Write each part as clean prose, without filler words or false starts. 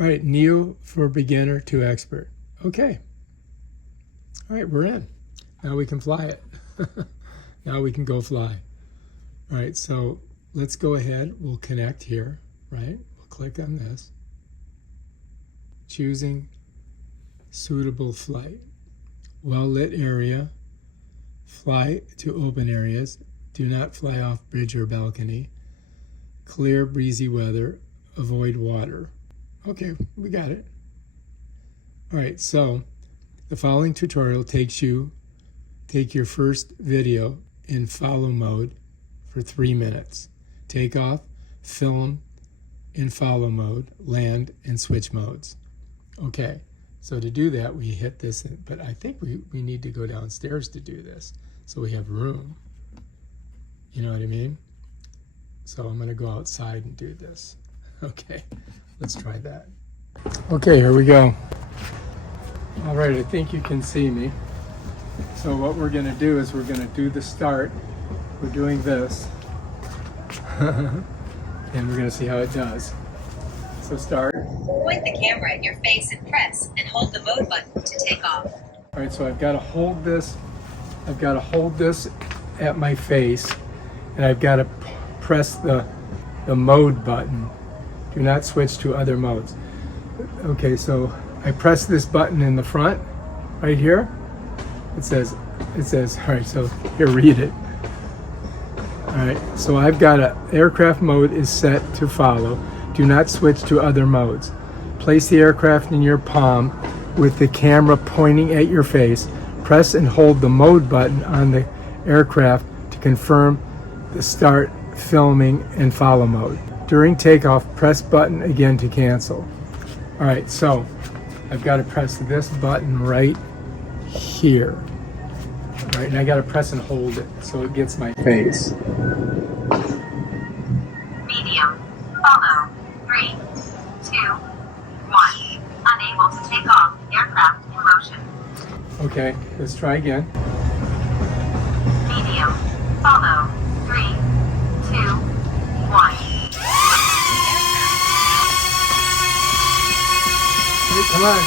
All right, Neo for beginner to expert. Okay. All right, we're in. Now we can fly it. Now we can go fly. All right, so let's go ahead. We'll connect here, right? We'll click on this. Choosing suitable flight. Well-lit area. Fly to open areas. Do not fly off bridge or balcony. Clear, breezy weather. Avoid water. Okay, we got it. All right, so the following tutorial take your first video in follow mode for 3 minutes. Take off, film in follow mode, land, and switch modes. Okay, so to do that, we hit this, but I think we need to go downstairs to do this, so we have room. You know what I mean? So I'm gonna go outside and do this. Okay, let's try that. Okay, here we go. All right, I think you can see me. So what we're gonna do is we're gonna do the start. We're doing this. And we're gonna see how it does. So start. Point the camera at your face and press and hold the mode button to take off. All right, so I've got to hold this. I've got to hold this at my face, and I've got to press the mode button. Do not switch to other modes. Okay, so I press this button in the front, right here. It says, all right, so here, read it. All right, so I've got aircraft mode is set to follow. Do not switch to other modes. Place the aircraft in your palm with the camera pointing at your face. Press and hold the mode button on the aircraft to confirm the start, filming, and follow mode. During takeoff, press button again to cancel. All right, so I've got to press this button right here. All right, and I got to press and hold it so it gets my face. Medium. Follow. 3, 2, 1. Unable to take off. Aircraft in motion. Okay, let's try again. Medium. Follow. 3, 2, 1. Hey, come on.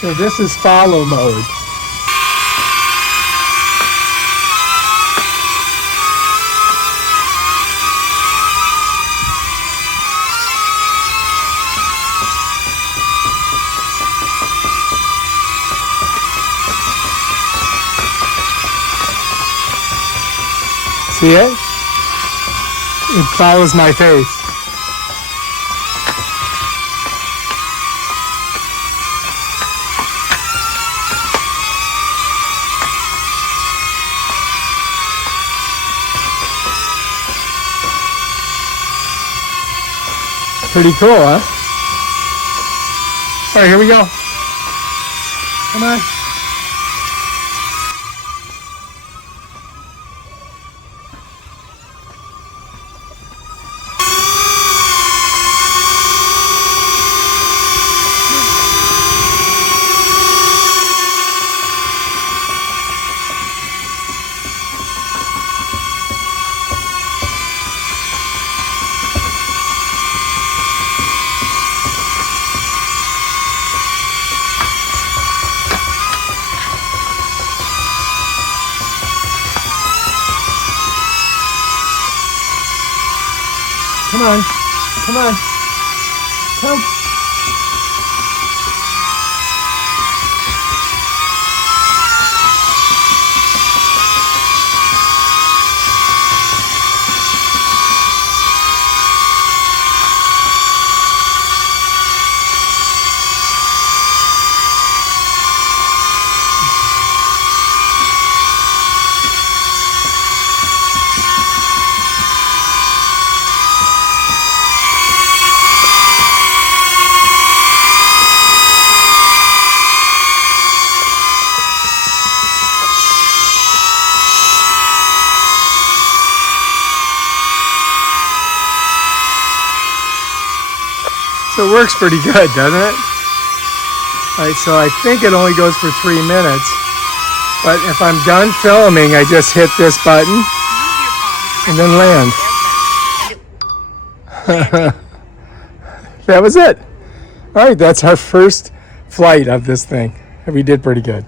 So this is follow mode. See it? It follows my face. Pretty cool, huh? All right, here we go. Come on. Come on, come on, come. So it works pretty good, doesn't it? All right, so I think it only goes for 3 minutes. But if I'm done filming, I just hit this button and then land. That was it. All right, that's our first flight of this thing. We did pretty good.